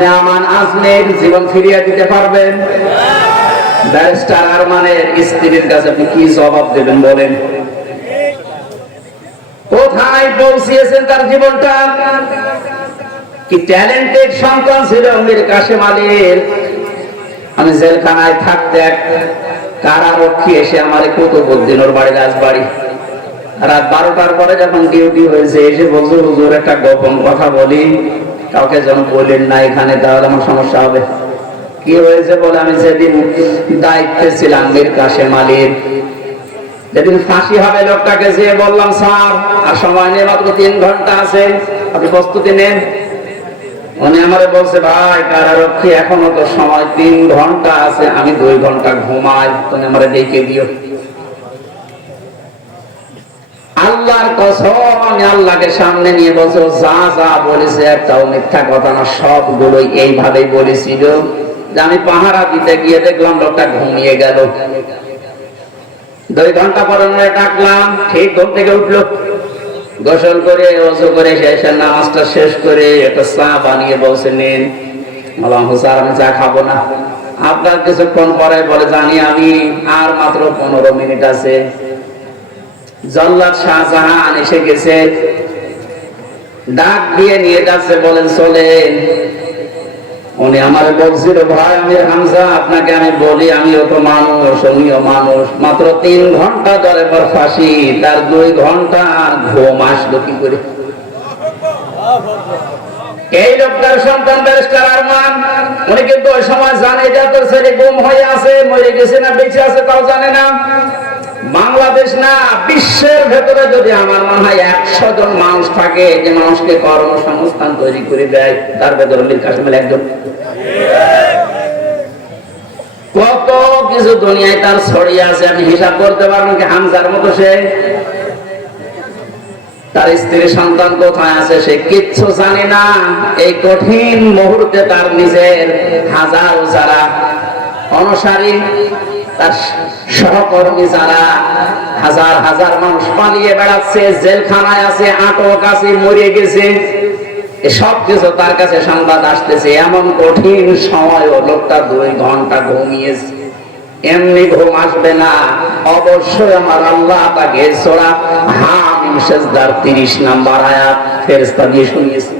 আপনি আমান জীবন ফিরিয়ে দিতে পারবেন। ব্যারিস্টার আরমানের স্ত্রীর কাছে আপনি কি জবাব দেবেন বলেন? কোথায় পৌঁছিয়েছেন তার জীবনটা? কি ট্যালেন্টেড সন্তান ছিল মীর কাশেম আলীর? আমি জেলখানায় থাকতে এক কারারক্ষী এসে আমার কুতুবুদ্দিন ওর বাড়ি রাজবাড়ি। রাত বারোটার পরে যখন ডিউটি হয়েছে, এসে বলছে, হুজুর, একটা গোপন কথা বলি। কাউকে যেন বললেন না, এখানে তাহলে আমার সমস্যা হবে। কি হয়েছে বলে আমি সেদিন দায়িত্বে ছিলাম, মীর কাশেম আলীর। যেদিন ফাঁসি হবে লোকটাকে যেয়ে বললাম, স্যার, আর সময় নেই, মাত্র তিন ঘণ্টা আছে, আপনি প্রস্তুতি নেন। উনি আমারে বলছে, ভাই, কারারক্ষী, এখনও তো সময় তিন ঘণ্টা আছে, আমি দুই ঘণ্টা ঘুমাই। তুমি আমারে ডেকে দিও। আল্লাহর কসম, আল্লাহকে সামনে নিয়ে বলছে যা যা বলেছে, একটাও মিথ্যা কথা না, সবগুলোই এইভাবেই বলেছিল। আমি পাহারা দিতে গিয়ে দেখলাম, লোকটা ঘুমিয়ে গেল। দুই ঘণ্টা পরে ডাকলাম, ঠিক ঘুম থেকে উঠল। গোসল করে অজু করে শেষের নামাজটা শেষ করে একটা চা বানিয়ে বসে নিন। বললাম হুসার আমি চা খাব না। আপনার কিছুক্ষণ পরে বলে, জানি আমি, আর মাত্র পনেরো মিনিট আছে। জল্লাদ শাহজাহান এসে গেছে। ডাক দিয়ে নিয়ে যাচ্ছে, বলেন, চলেন। উনি আমার বলছিল ভাই আমি হামজা, আপনাকে আমি বলি, আমিও তো মানুষ, উনিও মানুষ। মাত্র তিন ঘণ্টা ধরে পর ফাঁসি, তার দুই ঘণ্টা ঘুম আসলো কি করে? এই লোকটার সন্তান ব্যারিস্টার আরমান, উনি কিন্তু ওই সময় জানে যে তোর ছেলে গুম হয়ে আছে, মরে গেছে না বেঁচে আছে, তাও জানে না। বাংলাদেশ না, বিশ্বের ভেতরে যদি আমার মনে হয় একশো জন মানুষ থাকে, যে মানুষকে কর্মসংস্থান তৈরি করে দেয়, তার ভেতরে মীর কাসিমের একজন। কত কিছু দুনিয়ায় তার ছড়িয়ে আছে, আপনি হিসাব করতে পারবেন কি হামজার মতো সে? তার স্ত্রী সন্তান কোথায় আছে সে কিচ্ছু জানে না। এই কঠিন মুহূর্তে তার নিজের হাজার যারা অনুসারী তার সহকর্মী যারা হাজার হাজার মানুষ পালিয়ে বেড়াচ্ছে, জেলখানায় আছে, আটক আছে, মরে গেছে সব কিছু তার কাছে সংবাদ আসতেছে। এমন কঠিন সময় লোকটা দুই ঘণ্টা ঘুমিয়েছে। এমনি ঘুম আসবে না। অবশ্যই আমার আল্লাহ তাকে সোরা হামিম সেজদার তিরিশ নাম্বার আয়াত ফেরেস্তা দিয়ে শুনিয়েছে।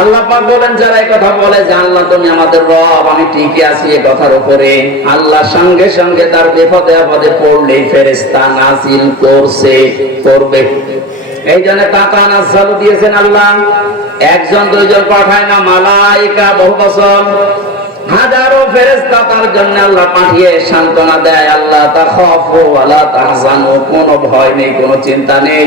আল্লাহ পাক বলেন, যারা এই কথা বলে যে আল্লাহ, তুমি আমাদের রব, আমি ঠিকই আছি কথার উপরে, আল্লাহ সঙ্গে সঙ্গে তার বিপদে আপদে পড়লেই ফেরেস্তা করছে, করবে। এই জন্য টাকা দিয়েছেন আল্লাহ। একজন, দুইজন পাঠায় না, মালাইকা বহু বছর। হাজারো ফেরেস্তা তার জন্য আল্লাহ পাঠিয়ে সান্ত্বনা দেয়, আল্লাহ তা খফু, আল্লাহ কোনো ভয় নেই, কোনো চিন্তা নেই।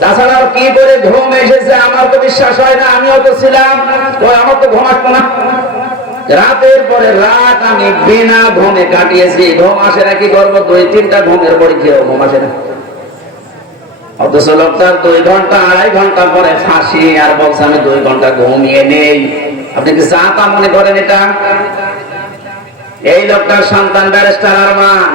তাছাড়া কি করে ঘুম এসেছে আমার তো বিশ্বাস হয় না, আমিও তো ছিলাম। আমার তো ঘুম না। রাতের পরে রাত আমি বিনা ঘুমে কাটিয়েছি। ঘুম আসে না, কি দুই, তিনটা ঘুমের পরে খেয়েও ঘুম আসে না। অথচ লোকটার দুই ঘণ্টা, আড়াই ঘণ্টা পরে ফাঁসি, আর বলছে, আমি দুই ঘণ্টা ঘুমিয়ে নেই। আপনি কি চা তা মনে করেন এটা? এই লোকটার সন্তান ব্যারিস্টার আরমান।